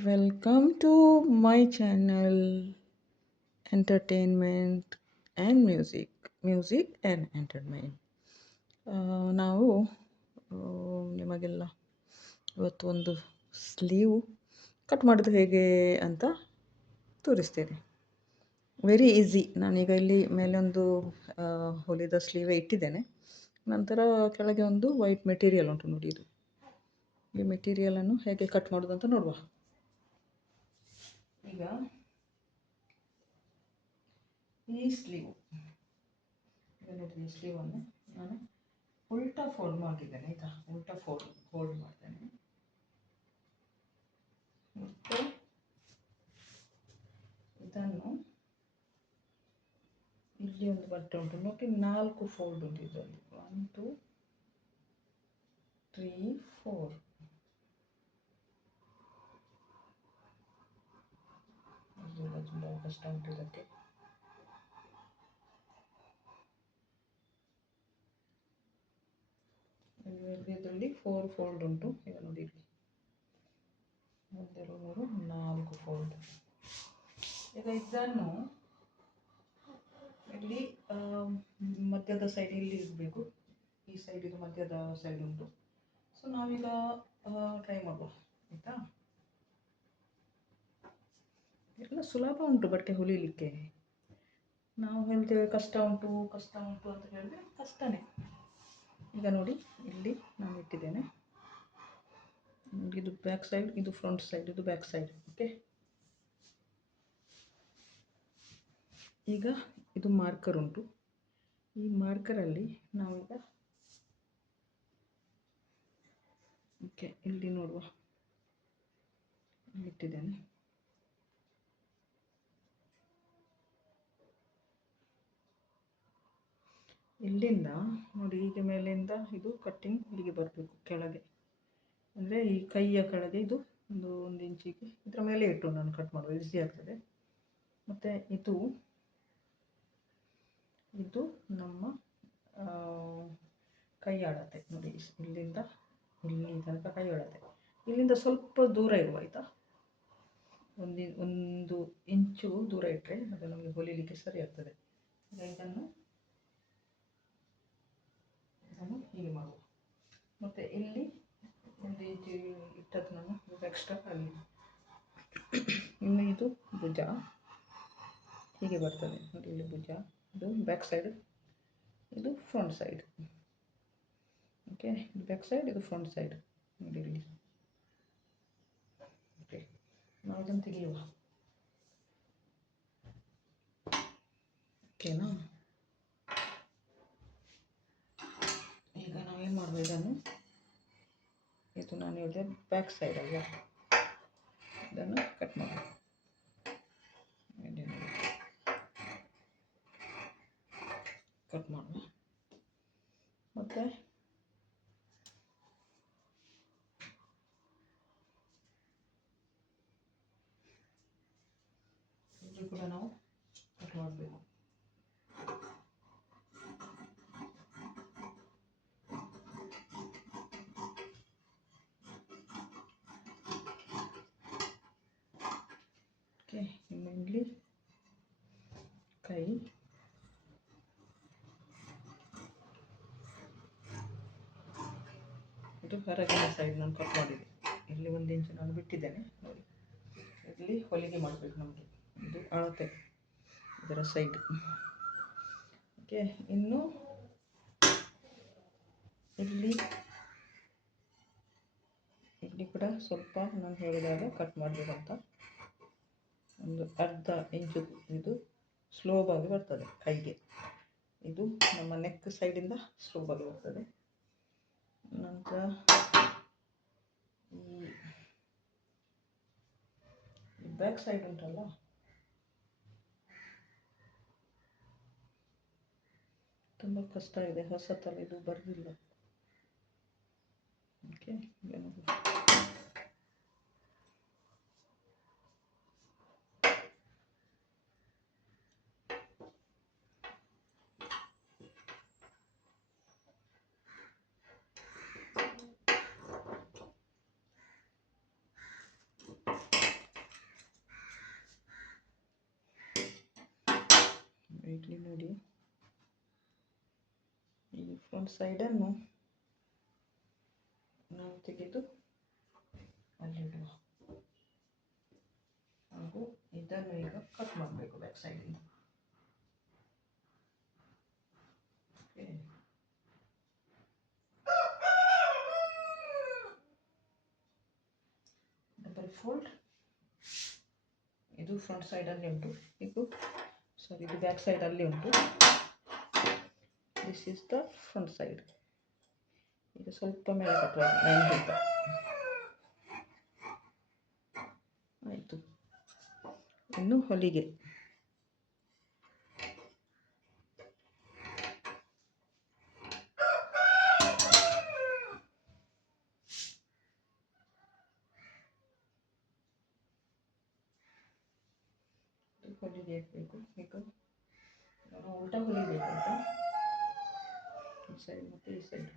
Welcome to my channel Entertainment and Music. Music and Entertainment. ಆ, ನಾವು ನಿಮಗೆಲ್ಲ ಇವತ್ತು ಒಂದು ಸ್ಲೀವ್ ಕಟ್ ಮಾಡೋದು ಹೇಗೆ ಅಂತ ತೋರಿಸ್ತೇನೆ ವೆರಿ ಈಸಿ ನಾನೀಗ ಇಲ್ಲಿ ಮೇಲೆ ಒಂದು ಹೊಲಿದ ಸ್ಲೀವೇ ಇಟ್ಟಿದ್ದೇನೆ ನಂತರ ಕೆಳಗೆ ಒಂದು ವೈಟ್ ಮೆಟೀರಿಯಲ್ ಉಂಟು ನೋಡಿ ಇದು ಈ ಮೆಟೀರಿಯಲನ್ನು ಹೇಗೆ ಕಟ್ ಮಾಡೋದು ನೋಡುವ ಈಗ ಈ ಸ್ಲೀವ್ ನೋಡಿರಿ ನೋಡಿ ಈ ಸ್ಲೀವನ್ನು ನಾನು ಉಲ್ಟಾ ಫೋಲ್ಡ್ ಮಾಡಿದ್ದೇನೆ, ಆಯಿತಾ? ಉಲ್ಟಾ ಫೋಲ್ಡ್ ಫೋಲ್ಡ್ ಮಾಡ್ತೇನೆ. ಮತ್ತು ಇದನ್ನು ಇಲ್ಲಿ ಒಂದು ಬಟ್ಟೆ ಉಂಟು. ನೋಡಿ ನಾಲ್ಕು ಫೋಲ್ಡ್ ಉಂಟು ಇದರಲ್ಲಿ. ಒನ್ ಟು ತ್ರೀ ಫೋರ್ ಇದೆಲ್ಲ ತುಂಬ ಕಷ್ಟ ಇದಕ್ಕೆ ಇದರಲ್ಲಿ ಫೋರ್ ಫೋಲ್ಡ್ ಉಂಟು. ಈಗ ನೋಡಿ ಒಂದೆರಡು ಮೂರು ನಾಲ್ಕು ಫೋಲ್ಡ್ ಈಗ ಇದನ್ನು ಇಲ್ಲಿ ಮಧ್ಯದ ಸೈಡ್ ಇಲ್ಲಿ ಇರಬೇಕು ಈ ಸೈಡ್ ಇದು ಮಧ್ಯದ ಸೈಡ್ ಉಂಟು. ಸೊ ನಾವೀಗ ಟ್ರೈ ಮಾಡುವ. ಆಯಿತಾ? ಎಲ್ಲ ಸುಲಭ ಉಂಟು ಬಟ್ಟೆ ಹೊಲಿಲಿಕ್ಕೆ. ನಾವು ಹೇಳ್ತೇವೆ ಕಷ್ಟ ಉಂಟು ಕಷ್ಟ ಉಂಟು ಅಂತ ಹೇಳಿದ್ರೆ ಕಷ್ಟನೇ. ಈಗ ನೋಡಿ, ಇಲ್ಲಿ ನಾನು ಇಟ್ಟಿದ್ದೇನೆ. ಇದು ಬ್ಯಾಕ್ ಸೈಡ್ ಇದು ಫ್ರಂಟ್ ಸೈಡ್ ಇದು ಬ್ಯಾಕ್ ಸೈಡ್ ಓಕೆ ಈಗ ಇದು ಮಾರ್ಕರ್ ಉಂಟು. ಈ ಮಾರ್ಕರಲ್ಲಿ ನಾವೀಗ ಓಕೆ ಇಲ್ಲಿ ನೋಡುವ. ಇಟ್ಟಿದ್ದೇನೆ. ಇಲ್ಲಿಂದ, ನೋಡಿ ಹೀಗೆ ಮೇಲಿಂದ ಇದು ಕಟ್ಟಿಂಗ್ ಇಲ್ಲಿಗೆ ಬರಬೇಕು, ಕೆಳಗೆ. ಅಂದರೆ ಈ ಕೈಯ ಕೆಳಗೆ ಇದು ಒಂದು ಒಂದು ಇಂಚಿಗೆ ಇದರ ಮೇಲೆ ಇಟ್ಟು ನಾನು ಕಟ್ ಮಾಡುವ ಈಸಿ ಆಗ್ತದೆ. ಮತ್ತು ಇದು ಇದು ನಮ್ಮ ಕೈ ಆಡತ್ತೆ ನೋಡಿ, ಇಲ್ಲಿಂದ, ಇಲ್ಲಿ ತನಕ ಕೈ ಅಳತೆ. ಇಲ್ಲಿಂದ ಸ್ವಲ್ಪ ದೂರ ಇರುವ ಆಯಿತಾ? ಒಂದು ಒಂದು ಇಂಚು ದೂರ ಇಟ್ಟರೆ ಅದು ನಮಗೆ ಹೊಲಿಲಿಕ್ಕೆ ಸರಿ ಆಗ್ತದೆ. ಇದನ್ನು ಇದನ್ನು ಹೀಗೆ ಮಾಡುವ ಮತ್ತು ಇಲ್ಲಿ ಒಂದು ಇಂಚು ಇಟ್ಟದ್ದು ನಾನು ಎಕ್ಸ್ಟ್ರಾ ಅಲ್ಲಿ. ಇನ್ನು ಇದು ಭುಜ. ಹೀಗೆ ಬರ್ತದೆ. ನೋಡಿ, ಇಲ್ಲಿ ಭುಜ. ಇದು ಬ್ಯಾಕ್ ಸೈಡ್ ಇದು ಫ್ರಂಟ್ ಸೈಡ್ ಓಕೆ ಇದು ಬ್ಯಾಕ್ ಸೈಡ್ ಇದು ಫ್ರಂಟ್ ಸೈಡ್ ನೋಡಿ ಇಲ್ಲಿ. ಓಕೆ ನಾವು ಇದನ್ನು ತೆಗೆಯುವ ಓಕೆನಾ ಈಗ ನಾವೇನು ಮಾಡುವ ಇದನ್ನು ಇದು ನಾನು ಹೇಳಿದೆ ಬ್ಯಾಕ್ ಸೈಡ್ ಅಲ್ವಾ ಇದನ್ನು ಕಟ್ ಮಾಡುವ ಕಟ್ ಮಾಡುವ ಮತ್ತು ಇದು ಕೂಡ ನಾವು ಕಟ್ ಮಾಡಬೇಕು ಓಕೆ ಇಲ್ಲಿ ಕೈ ಇದು ಹೊರಗಿನ ಸೈಡ್ ನಾನು ಕಟ್ ಮಾಡಿದೆ. ಇಲ್ಲಿ ಒಂದು ಇಂಚು ನಾನು ಬಿಟ್ಟಿದ್ದೇನೆ. ನೋಡಿ. ಇಲ್ಲಿ ಹೊಲಿಗೆ ಮಾಡಬೇಕು ನಮಗೆ. ಇದು ಅಳತೆ. ಇದರ ಸೈಡ್ ಓಕೆ ಇನ್ನು ಇಲ್ಲಿ ಇಲ್ಲಿ ಕೂಡ ಸ್ವಲ್ಪ ನಾನು ಹೇಳಿದಾಗ ಕಟ್ ಮಾಡಬೇಕಂತ. ಒಂದು ಅರ್ಧ ಇಂಚು ಇದು ಸ್ಲೋಬಾಗಿ ಬರ್ತದೆ ಕೈಗೆ. ಇದು ನಮ್ಮ ನೆಕ್ ಸೈಡಿಂದ ಸ್ಲೋಬಾಗಿ ಬರ್ತದೆ. ನಂತರ ಈ ಬ್ಯಾಕ್ ಸೈಡ್ ಉಂಟಲ್ಲ? ತುಂಬ ಕಷ್ಟ ಇದೆ, ಹೊಸತಲ್ಲ ಇದು ಬರಲಿಲ್ಲ ಓಕೆ ಇಲ್ಲಿ ನೋಡಿ. ಈ ಫ್ರಂಟ್ ಸೈಡನ್ನು ನಾವು ತೆಗೆದು ಅಲ್ಲಿಡುವ ಹಾಗೂ ಇದನ್ನು ಈಗ ಕಟ್ ಮಾಡಬೇಕು ಬ್ಯಾಕ್ ಸೈಡಿಂದ ಡಬಲ್ ಫೋಲ್ಡ್ ಇದು ಫ್ರಂಟ್ ಸೈಡಲ್ಲಿ ಉಂಟು. ಇದು ಸಾರಿ ಇದು ಬ್ಯಾಕ್ ಸೈಡ್ ಅಲ್ಲಿ ಉಂಟು. This is the front side ಈಗ ಸ್ವಲ್ಪ ಮೇಲೆ ಕಟ್ಟುವ ಆಯಿತು. ಇನ್ನು ಹೊಲಿಗೆ ಹಾಕಬೇಕು ಈಗ ನಾವು ಉಲ್ಟಾ ಹೊಲಿಬೇಕು ಅಂತ ಈ ಸೈಡ್ ಮತ್ತು ಈ ಸೈಡ್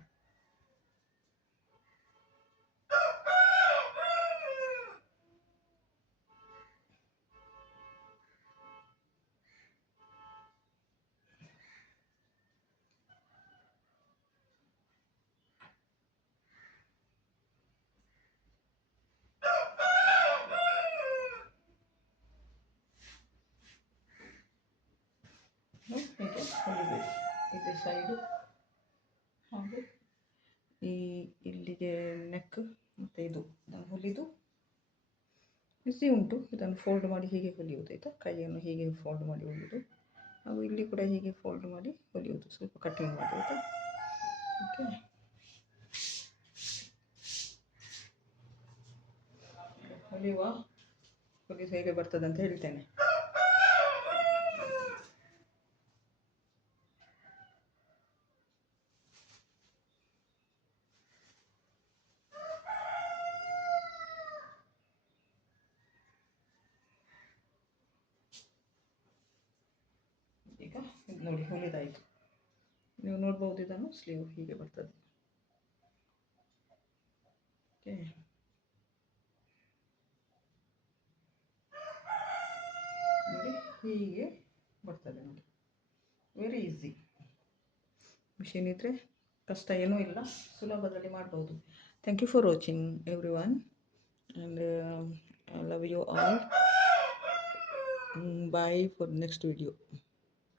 ಹೀಗೆ ಹೊಲಿಬೇಕು ಇದು ಸೈಡು ಹಾಗೂ ಈ ಇಲ್ಲಿಗೆ ನೆಕ್ ಮತ್ತು ಇದು ಹೊಲಿದು ಬಿಸಿ ಉಂಟು, ಇದನ್ನು ಫೋಲ್ಡ್ ಮಾಡಿ ಹೀಗೆ ಹೊಲಿಯುವುದು, ಆಯಿತಾ? ಕೈಯನ್ನು ಹೀಗೆ ಫೋಲ್ಡ್ ಮಾಡಿ ಹೊಲಿಯುವುದು. ಹಾಗೂ ಇಲ್ಲಿ ಕೂಡ ಹೀಗೆ ಫೋಲ್ಡ್ ಮಾಡಿ ಹೊಲಿಯುವುದು, ಸ್ವಲ್ಪ ಕಟ್ಟಿಂಗ್ ಮಾಡಿ ಆಯಿತಾ? ಓಕೆ ಹೊಲಿಯುವ ಹೊಲಿದು ಹೇಗೆ ಬರ್ತದೆ ಅಂತ ಹೇಳ್ತೇನೆ ಈಗ ಇದು ನೋಡಿ ಹೊಲಿದಾಯಿತು ನೀವು ನೋಡ್ಬೋದು ಇದನ್ನು ಸ್ಲೀವ್ ಹೀಗೆ ಬರ್ತದೆ. ಓಕೆ ನೋಡಿ, ಹೀಗೆ ಬರ್ತದೆ ನೋಡಿ. ವೆರಿ ಈಸಿ ಮಿಷಿನ್ ಇದ್ದರೆ ಕಷ್ಟ ಏನೂ ಇಲ್ಲ, ಸುಲಭದಲ್ಲಿ ಮಾಡ್ಬೋದು. Thank you for watching everyone and I love you all bye for next video